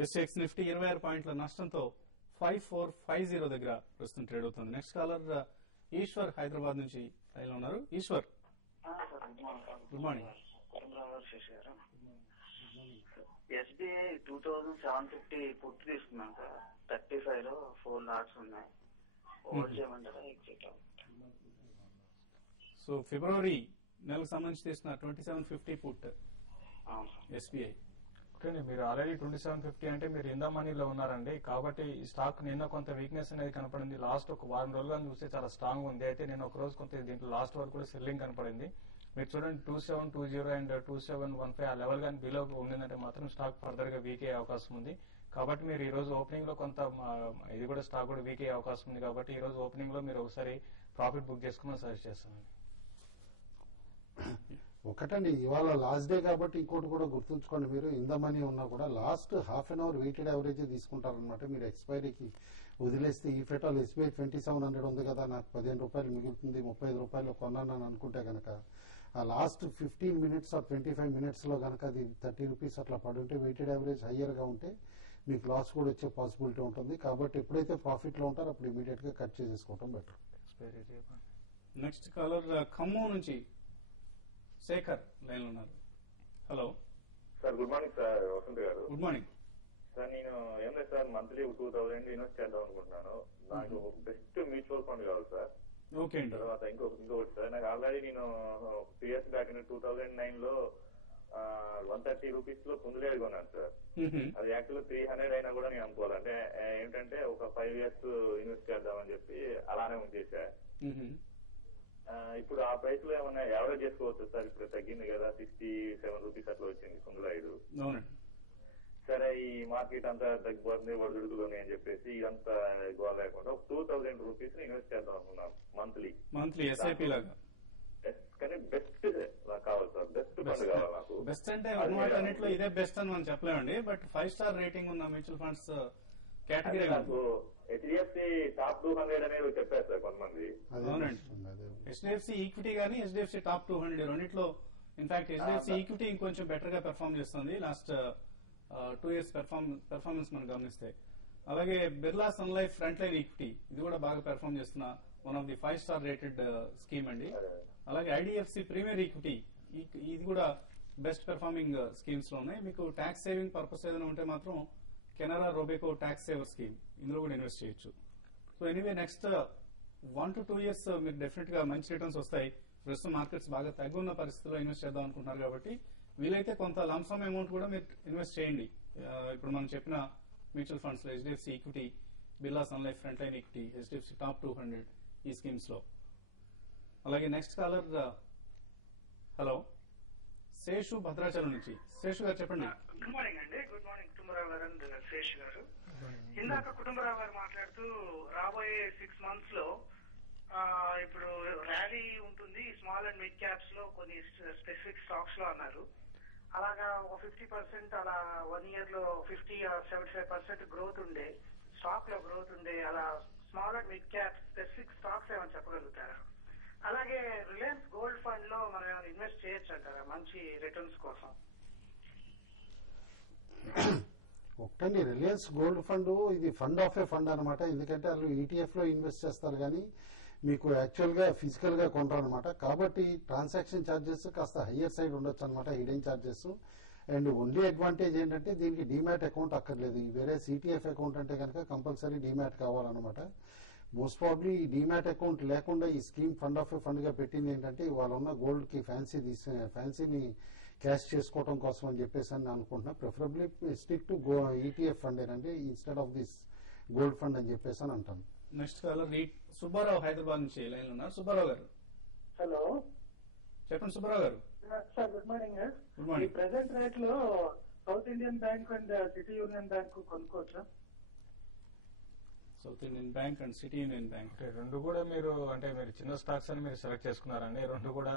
SX Nifty 26 పాయింట్ల నష్టంతో 5450 దగ్గర ప్రస్తుతం ట్రేడ్ అవుతుంది. నెక్స్ట్ కాలర్ ఈశ్వర్ హైదరాబాద్ నుంచి లైన్లో ఉన్నారు. Eshwar, good morning. SBI 2750 put తీసుకున్నాం సార్. 35 లో 4 లాట్స్ ఉన్నాయి. హోల్డ్ చేయమంటారా ఎగ్జిట్? సో ఫిబ్రవరి నెలకు సంబంధించి తీసుకున్న 2750 పుట్ ఎస్బీఐ. ఓకే, మీరు ఆల్రెడీ 2750 అంటే మీరు ఇందా మనీలో ఉన్నారండి. కాబట్టి ఈ స్టాక్ నిన్న కొంత వీక్నెస్ అనేది కనపడింది. లాస్ట్ ఒక వారం రోజులుగా చూస్తే చాలా స్ట్రాంగ్ ఉంది. అయితే నేను ఒక రోజు కొంత దీంట్లో లాస్ట్ వరకు కూడా సెల్లింగ్ కనపడింది. మీరు చూడండి 2720 అండ్ 2715 ఆ లెవెల్ కానీ బిలో ఉండిందంటే మాత్రం స్టాక్ ఫర్దర్ గా వీక్ అయ్యే అవకాశం ఉంది. కాబట్టి మీరు ఈ రోజు ఓపెనింగ్ లో కొంత ఇది కూడా స్టాక్ కూడా వీక్ అయ్యే అవకాశం ఉంది. కాబట్టి ఈ రోజు ఓపెనింగ్ లో మీరు ఒకసారి ప్రాఫిట్ బుక్ చేసుకోమని సజెస్ట్ చేస్తానండి. ఒకటండి, ఇవాళ లాస్ట్ డే కాబట్టి ఇంకోటి కూడా గుర్తుంచుకోండి. మీరు ఇంద మనీ ఉన్నా కూడా last half an hour weighted average తీసుకుంటారనమాట. మీరు ఎక్స్పైరీకి వదిలేస్తే ఈ ఫెటాల్ ఎస్బీఐ 2700 ఉంది కదా, నాకు 15 రూపాయలు మిగులుతుంది, 35 రూపాయలు కొన్నాను అనుకుంటే కనుక ఆ లాస్ట్ 15 మినిట్స్ ఆర్ 25 మినిట్స్ లో కనుక అది 30 రూపీస్ అట్లా పడుంటే వెయిటెడ్ యావరేజ్ హయ్యర్ గా ఉంటే మీకు లాస్ కూడా వచ్చే పాసిబిలిటీ ఉంటుంది. కాబట్టి ఎప్పుడైతే ప్రాఫిట్ లో ఉంటారో అప్పుడు ఇమీడియట్ గా కట్ చేసేసుకోవడం బెటర్. నెక్స్ట్ కాలర్ ఖమ్మం నుంచి శేఖర్ లైన్ లో ఉన్నారు. Hello sir, good morning sir. Vasant గారు, గుడ్ మార్నింగ్ సార్. నేను ఏం లేదు సార్, మంత్లీ 2000 ఇన్వెస్ట్ చేద్దాం అనుకుంటున్నాను. నాకు బెస్ట్ మ్యూచువల్ ఫండ్ కావాలి సార్. ఓకే అండి. తర్వాత ఇంకొకటి సార్, నాకు ఆల్రెడీ నేను 3 years బ్యాక్ 2009 లో 130 రూపీస్ లో కుందులేరు కొన్నాను సార్. అది యాక్చువల్ 300 అయినా కూడా నేను అనుకోవాలి. అంటే ఏంటంటే ఒక 5 years ఇన్వెస్ట్ చేద్దామని చెప్పి అలానే ఉంచేసా. ఇప్పుడు ఆ ప్రైస్ లో ఏమన్నా యావరేజ్ చేసుకోవచ్చు సార్? ఇప్పుడు తగ్గింది కదా, 67 రూపీస్ అట్లా వచ్చింది కుందులైదు. సరే, ఈ మార్కెట్ అంతా తగ్గిపోతుంది ఒడిదుడుకులోనే అని చెప్పేసి ఇదంతా గోల్ లేకుండా 2000 రూపీస్ ఇన్వెస్ట్ చేద్దాం అనుకున్నాను మంత్లీ ఎస్ఐపి లాగా. కానీ బెస్ట్ కావాలి సార్, బెస్ట్ ఫండ్ కావాలి నాకు. బెస్ట్ అంటే అన్నిట్లో ఇదే బెస్ట్ అని మనం చెప్పలేమండి. బట్ 5 స్టార్ రేటింగ్ ఉన్న మ్యూచువల్ ఫండ్స్ కేటగిరీ నాకు హెచ్డిఎఫ్సి టాప్ 200 అనేది చెప్పారు సార్ కొంతమంది. అవునండి, హెచ్డిఎఫ్సి ఈక్విటీ గానీ హెచ్డిఎఫ్సి టాప్ 200 రెండిట్లో ఇన్ఫాక్ట్ హెచ్డిఎఫ్సి ఈక్విటీ ఇంకొంచెం బెటర్ గా పెర్ఫార్మ్ చేస్తుంది లాస్ట్ 2 years పెర్ఫార్మెన్స్ మనం గమనిస్తే. అలాగే Birla Sun Life Front Line Equity ఇది కూడా బాగా పెర్ఫార్మ్ చేస్తున్న one of the 5 star rated scheme అండి. అలాగే ఐడిఎఫ్సి ప్రీమియర్ ఈక్విటీ ఇది కూడా బెస్ట్ పెర్ఫార్మింగ్ స్కీమ్స్ లో ఉన్నాయి. మీకు ట్యాక్స్ సేవింగ్ పర్పస్ ఏదైనా ఉంటే మాత్రం కెనరా రోబేకో ట్యాక్స్ సేవర్ స్కీమ్ ఇందులో కూడా ఇన్వెస్ట్ చేయొచ్చు. So anyway next 1 to 2 years మీకు డెఫినెట్ గా మంచి రిటర్న్స్ వస్తాయి. ప్రస్తుతం మార్కెట్స్ బాగా తగ్గున్న పరిస్థితుల్లో ఇన్వెస్ట్ చేద్దాం అనుకుంటున్నారు కాబట్టి వీలైతే కొంత లంసమ్ అమౌంట్ కూడా మీరు ఇన్వెస్ట్ చేయండి. ఇప్పుడు మనం చెప్పిన మ్యూచువల్ ఫండ్స్ లో HDFC Equity, Birla Sun Life Front Line Equity, HDFC Top 200 ఈ స్కీమ్స్ లో. అలాగే next caller hello Seshu Bhadrachalam నుంచి. శేషు గారు చెప్పండి. గుడ్ మార్నింగ్ అండి. గుడ్ మార్నింగ్ కుటుంబరావు గారు అండ్ శేషు గారు. ఇందాక కుటుంబరావు గారు మాట్లాడుతూ రాబోయే 6 months లో ఇప్పుడు ర్యాలీ ఉంటుంది స్మాల్ అండ్ మిడ్ క్యాప్స్ లో కొన్ని స్పెసిఫిక్ స్టాక్స్ లో అన్నారు. అలాగా ఒక 50% అలా 1 year లో 50-75% గ్రోత్ ఉండే స్టాక్ లో గ్రోత్ ఉండే అలా small and mid cap specific stocks ఏమైనా చెప్పగలుగుతారా? అలాగే రిలయన్స్ గోల్డ్ ఫండ్ లో మనం ఏమైనా ఇన్వెస్ట్ చేయొచ్చు అంటారా మంచి రిటర్న్స్ కోసం? ఒకటండి, రిలయన్స్ గోల్డ్ ఫండ్ ఇది ఫండ్ ఆఫ్ ఏ ఫండ్ అనమాట. ఎందుకంటే వాళ్ళు ఈటీఎఫ్ లో ఇన్వెస్ట్ చేస్తారు కానీ మీకు యాక్చువల్ గా ఫిజికల్ గా కొంటారు అనమాట. కాబట్టి ట్రాన్సాక్షన్ ఛార్జెస్ కాస్త హయ్యర్ సైడ్ ఉండొచ్చు అనమాట, hidden charges. And only advantage ఏంటంటే దీనికి డీమ్యాట్ అకౌంట్ అక్కర్లేదు. వేరే సిటీఎఫ్ అకౌంట్ అంటే కనుక కంపల్సరీ డీమ్యాట్ కావాలన్నమాట. మోస్ట్ ప్రాబ్లీ ఈ డీమ్యాట్ అకౌంట్ లేకుండా ఈ scheme fund of A fund గా పెట్టింది ఏంటంటే ఇవాళ ఉన్న గోల్డ్ కి ఫ్యాన్సీని క్యాష్ చేసుకోవడం కోసం అని చెప్పేసి అని అనుకుంటున్నా. Preferably stick to ETF fund ఏనండి instead of this gold fund అని చెప్పేసి అని అంటాను. నెక్స్ట్ కాలర్ సుబ్బారావు హైదరాబాద్ నుంచి లైన్ లో ఉన్నారు. సుబ్బారావు గారు హలో చెప్పండి. Subbarao garu sir, good morning. Good morning. Present rate లో South Indian Bank and City Union Bank కొనుక్కోవచ్చా? South Indian Bank and City Union Bank రెండు కూడా మీరు చిన్న స్టాక్స్ అని మీరు సెలెక్ట్ చేసుకున్నారండి. రెండు కూడా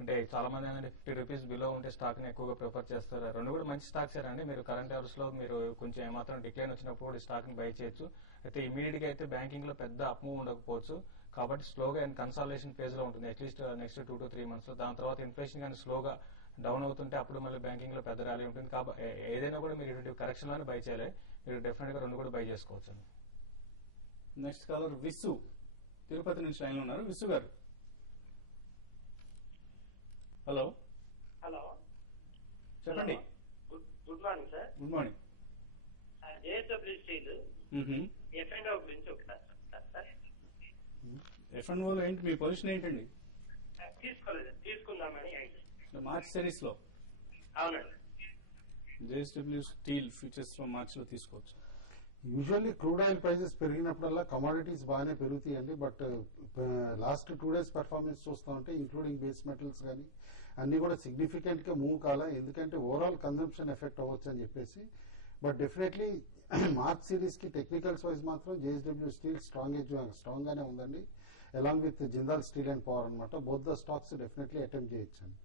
అంటే చాలా మంది ఏంటంటే 50 రూపీస్ బిలో ఉంటే స్టాక్ ని ఎక్కువగా ప్రిఫర్ చేస్తారు. రెండు కూడా మంచి స్టాక్స్ అండి. మీరు కరెంట్ అవర్స్ లో మీరు కొంచెం ఏమాత్రం డిక్లైన్ వచ్చినప్పుడు స్టాక్ ని బై చేయొచ్చు. అయితే ఇమీడియట్ గా అయితే బ్యాంకింగ్ లో పెద్ద అప్ మూవ్ ఉండకపోవచ్చు. కాబట్టి స్లోగా అండ్ కన్సాలిడేషన్ ఫేజ్ లో ఉంటుంది అట్లీస్ట్ నెక్స్ట్ 2 to 3 months లో. దాని తర్వాత ఇన్ఫ్లేషన్ కానీ స్లోగా డౌన్ అవుతుంటే అప్పుడు మళ్ళీ బ్యాంకింగ్ లో పెద్ద ర్యాలీ ఉంటుంది. కాబట్టి ఏదైనా కూడా మీరు ఇటువంటి కరెక్షన్ లోనే బై చేయాలి. మీరు డెఫినెట్ గా 2 కూడా బై చేసుకోవచ్చు. నెక్స్ట్ కాలర్ విసు తిరుపతి నుంచి లైన్ లో ఉన్నారు. విసు గారు, హలో. హలో, చెప్పండి. Good morning sir. Good morning. JSW steel ఎఫ్ఎండ్ గురించి ఒకసారి సార్. ఎఫ్ఎండ్ఓలో ఏంటి మీ పొజిషన్ ఏంటండి? తీసుకోలేదు, తీసుకుందామని. మార్చ్ సిరీస్ లో అవునండి. జేఎస్డబ్ల్యూ స్టీల్ ఫ్యూచర్స్ లో మార్చ్ లో తీసుకోవచ్చు. యూజువల్లీ క్రూడ్ ఆయిల్ ప్రైసెస్ పెరిగినప్పుడల్లా కమాడిటీస్ బాగానే పెరుగుతాయండి. బట్ లాస్ట్ 2 days పెర్ఫార్మెన్స్ చూస్తా ఉంటే ఇంక్లూడింగ్ బేస్ మెటల్స్ కానీ అన్ని కూడా సిగ్నిఫికెంట్ గా మూవ్ కాలా. ఎందుకంటే ఓవరాల్ కన్సంప్షన్ ఎఫెక్ట్ అవ్వచ్చు అని చెప్పేసి. బట్ డెఫినెట్లీ మార్చ్ సిరీస్ కి టెక్నికల్స్ వైజ్ మాత్రం జేఎస్డబ్ల్యూ స్టీల్ స్ట్రాంగ్ గానే ఉందండి. Along with Jindal steel and power అనమాట. Both the stocks definitely attempt చేయొచ్చు అండి.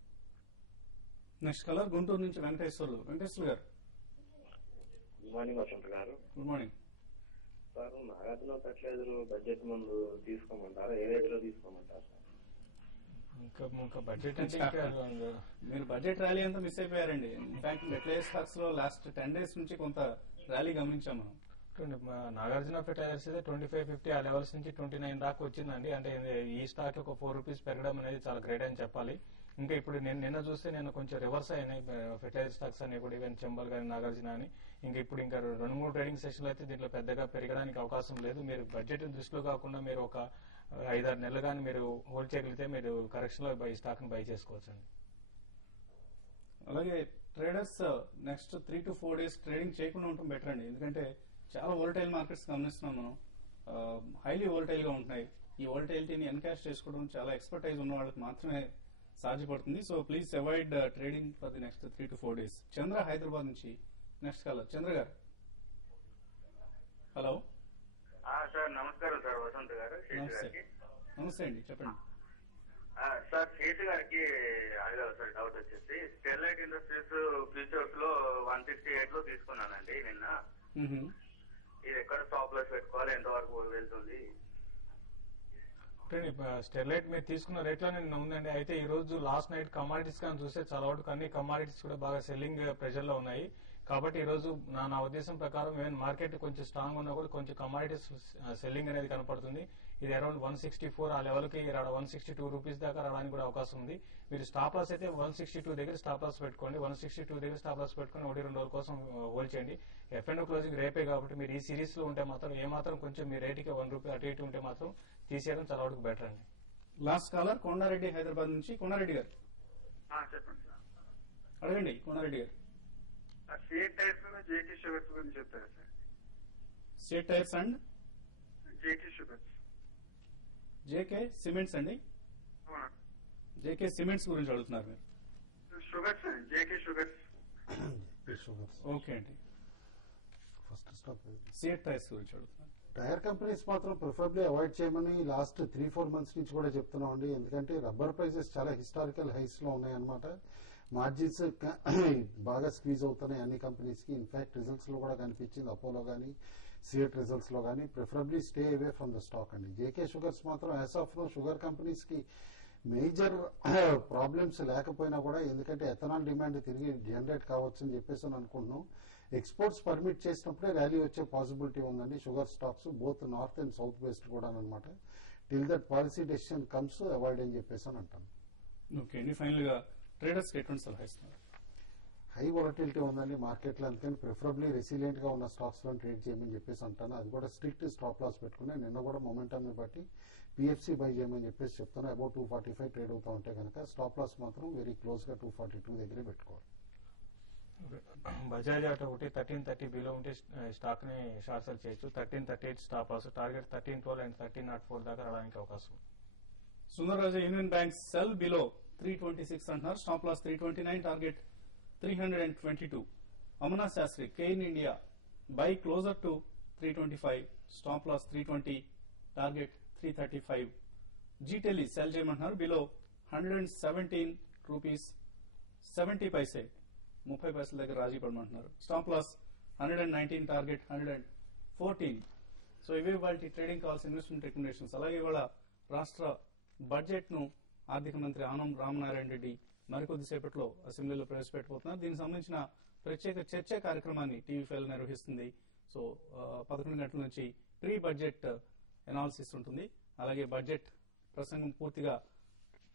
నెక్స్ట్ కలర్ గుంటూరు నుంచి వెంకటేశ్వర్లు. వెంకటేశ్వర్ గారు, గుడ్ మార్నింగ్ వసంత్ గారు. Good morning sir, Nagarjuna fertiliser budget ముందు తీసుకోమంటారా, ఏ రేట్ లో తీసుకోమంటారు సార్? ఇంకా బడ్జెట్ అంటే మీరు బడ్జెట్ ర్యాలీ అంతా మిస్ అయిపోయారండి. ఇన్ఫాక్ట్ ఫెర్టిలైజర్ స్టాక్స్ లో లాస్ట్ 10 days నుంచి కొంత ర్యాలీ గమనించాం మనం. నాగార్జున ఫెర్టిలైజర్స్ అయితే 2550 ఆ లెవెల్స్ నుంచి 29 దాకా వచ్చిందండి. అంటే ఈ స్టాక్ ఒక 4 రూపీస్ పెరగడం అనేది చాలా గ్రేట్ అని చెప్పాలి. ఇంకా ఇప్పుడు నిన్న చూస్తే నేను కొంచెం రివర్స్ అయినాయి ఫెర్టిలైజర్ స్టాక్స్ అన్ని కూడా, ఈవెన్ చెంబల్ కానీ నాగార్జున అని. ఇప్పుడు ఇంకా 2-3 ట్రేడింగ్ సెషన్లు అయితే దీంట్లో పెద్దగా పెరగడానికి అవకాశం లేదు. మీరు బడ్జెట్ దృష్టిలో కాకుండా మీరు ఒక 5-6 నెలలు కానీ మీరు హోల్డ్ చేయగలిగితే మీరు కరెక్షన్ లో ఈ స్టాక్ ని బై చేసుకోవచ్చు. అలాగే traders next 3 to 4 days trading చేయకుండా ఉండటం బెటర్ అండి. ఎందుకంటే చాలా వోలటైల్ మార్కెట్స్ గమనిస్తున్నాం మనం. హైలీ వోలటైల్ గా ఉంటున్నాయి. ఈ వోలటైలిటీని ఎన్కాష్ చేసుకోవడం చాలా ఎక్స్పర్టైజ్ ఉన్న వాళ్ళకి మాత్రమే సాధ్యపడుతుంది. So please avoid trading for the next 3 to 4 days. చంద్ర హైదరాబాద్ నుంచి నెక్స్ట్ కాలర్. చంద్ర గారు, హలో. సార్ నమస్కారం సార్, వసంత్ గారు. నమస్తే అండి, చెప్పండి. సార్, శేషు గారికి అడగాలి సార్ డౌట్ వచ్చేసి. స్టెర్లైట్ ఇండస్ట్రీస్ ఫ్యూచర్స్ లో 168 లో తీసుకున్నానండి నిన్న. ఇది ఎక్కడ స్టాప్ లాస్ పెట్టుకోవాలి, ఎంతవరకు వెళ్తుంది? స్టెర్లైట్ మీరు తీసుకున్న రేట్ లోనే ఉందండి. అయితే ఈ రోజు లాస్ట్ నైట్ కమాడిటీస్ కానీ చూస్తే చాలా వరకు అన్ని కమాడిటీస్ కూడా బాగా సెల్లింగ్ ప్రెషర్ లో ఉన్నాయి. కాబట్టి ఈ రోజు నా ఉద్దేశం ప్రకారం ఈవెన్ మార్కెట్ కొంచెం స్ట్రాంగ్ ఉన్నా కూడా కొంచెం కమాడిటీస్ సెల్లింగ్ అనేది కనపడుతుంది. ఇది అరౌండ్ 164 ఆ లెవెల్ కి 162 రూపీస్ దాకా రావడానికి కూడా అవకాశం ఉంది. మీరు స్టాప్ లాస్ అయితే 162 దగ్గర స్టాప్ లాస్ పెట్టుకోండి. 162 దగ్గర స్టాప్ లాస్ పెట్టుకుని 1-2 రోజుల కోసం హోల్డ్ చేయండి. ఎఫ్ఎండ్ క్లోజింగ్ రేపే కాబట్టి మీరు ఈ సిరీస్ లో ఉంటే మాత్రం ఏమాత్రం కొంచెం మీ రేటుకి 1 రూపీ అటు ఇటు ఉంటే మాత్రం తీసేయడం చాలా వరకు బెటర్ అండి. లాస్ట్ కాలర్ కొండారెడ్డి హైదరాబాద్ నుంచి. కొండారెడ్డి గారు, చెప్పండి సార్. అడగండి కొండారెడ్డి గారు. సిఎట్ టైర్స్ జేకే షుగర్స్ గురించి చెప్తారా sir? CEAT tyres and JK sugars. JK cements అండి. జేకే సిమెంట్స్ గురించి అడుగుతున్నారు మీరు? షుగర్స్ అండి, జేకే షుగర్స్. ఓకే అండి. ఫస్ట్ స్టాక్ సిఎట్ టైర్స్ గురించి అడుగుతున్నారు. టైర్ కంపెనీస్ మాత్రం ప్రిఫరబ్లీ అవాయిడ్ చేయమని లాస్ట్ 3-4 months నుంచి కూడా చెప్తున్నాం అండి. ఎందుకంటే రబ్బర్ ప్రైసెస్ చాలా హిస్టారికల్ హైస్ లో ఉన్నాయన్నమాట. మార్జిన్స్ బాగా స్క్వీజ్ అవుతున్నాయి అన్ని కంపెనీస్ కి. ఇన్ఫాక్ట్ రిజల్ట్స్ లో కూడా కనిపించింది అపోలో కానీ సిఎట్ రిజల్ట్స్ లో కానీ. Preferably stay away from the stock అండి. జేకే షుగర్స్ మాత్రం as of now sugar companies కి మేజర్ ప్రాబ్లమ్స్ లేకపోయినా కూడా, ఎందుకంటే ఎథనాల్ డిమాండ్ తిరిగి జనరేట్ కావచ్చు అని చెప్పేసి అనుకుంటున్నాం. ఎక్స్పోర్ట్స్ పర్మిట్ చేసినప్పుడే ర్యాలీ వచ్చే పాసిబిలిటీ ఉందండి sugar stocks, both north and south west కూడా అనమాట. Till that policy decision comes avoid అని చెప్పేసి అని అంటాను. ఓకే అండి. ఫైనల్ గా ట్రేడర్స్ ఎటువంటి సలహా ఇస్తున్నారు? హై వొలటిలిటీ ఉందండి మార్కెట్ లో, అందుకని ప్రిఫరబ్లీ రెసిలియంట్ గా ఉన్న స్టాక్స్ లో ట్రేడ్ చేయమని చెప్పేసి అంటాను. అది కూడా స్ట్రిక్ట్ స్టాప్ లాస్ పెట్టుకుని నిన్న కూడా మొమెంటమ్ ని బట్టి పిఎఫ్సి బై చేయమని చెప్పేసి చెప్తాను. అబౌట్ 245 ట్రేడ్ అవుతా ఉంటే కనుక స్టాప్ లాస్ మాత్రం వెరీ క్లోజ్ గా 242 దగ్గరే పెట్టుకోవాలి. బజాజ్ ఆటో ఒకటి 1330 బిలో ఉంటే స్టాక్ ని షార్ట్ సెల్ చేయొచ్చు. 1338 స్టాప్ లాస్, టార్గెట్ 1312 అండ్ 1304 దాకా రావడానికి అవకాశం. Sundararaju union bank sell below 326 అంటున్నారు. Stop loss 329, target 322. అమనా Shastri Cairn India buy closer to 325, stop loss 320, target 335. జీటెలి సెల్ చేయమంటున్నారు బిలో 117 రూపీస్ 70 పైసే, 30 పైసల దగ్గర రాజీ పడమంటున్నారు. Stop loss 119, target 114. సో ఇవే వాళ్ళ ట్రేడింగ్ కాల్స్, ఇన్వెస్ట్మెంట్ రికమెండేషన్స్. అలాగే ఇవాళ రాష్ట్ర బడ్జెట్ ను ఆర్థిక మంత్రి ఆనం రామనారాయణ రెడ్డి మరికొద్దిసేపట్లో అసెంబ్లీలో ప్రవేశపెట్టబోతున్నారు. దీనికి సంబంధించిన ప్రత్యేక చర్చా కార్యక్రమాన్ని టీవీ5 నిర్వహిస్తుంది. సో 11 గంటల నుంచి ప్రీ బడ్జెట్ ఎనాలిసిస్ ఉంటుంది. అలాగే బడ్జెట్ ప్రసంగం పూర్తిగా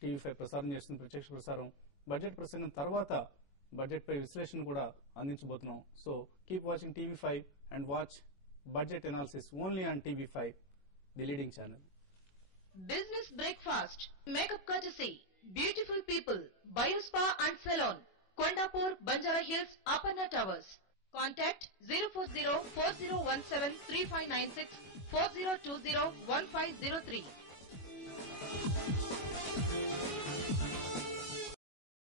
టీవీ5 ప్రసారం చేస్తుంది, ప్రత్యక్ష ప్రసారం. బడ్జెట్ ప్రసంగం తర్వాత బడ్జెట్ పై విశ్లేషణ కూడా అందించబోతున్నాం. So keep watching TV five and watch budget analysis only on TV five, the leading channel. Business breakfast, makeup courtesy, beautiful people, Biospa and Salon, Kondapur, Banjara Hills, Aparna Towers. Contact 040-4017-3596, 4020-1503.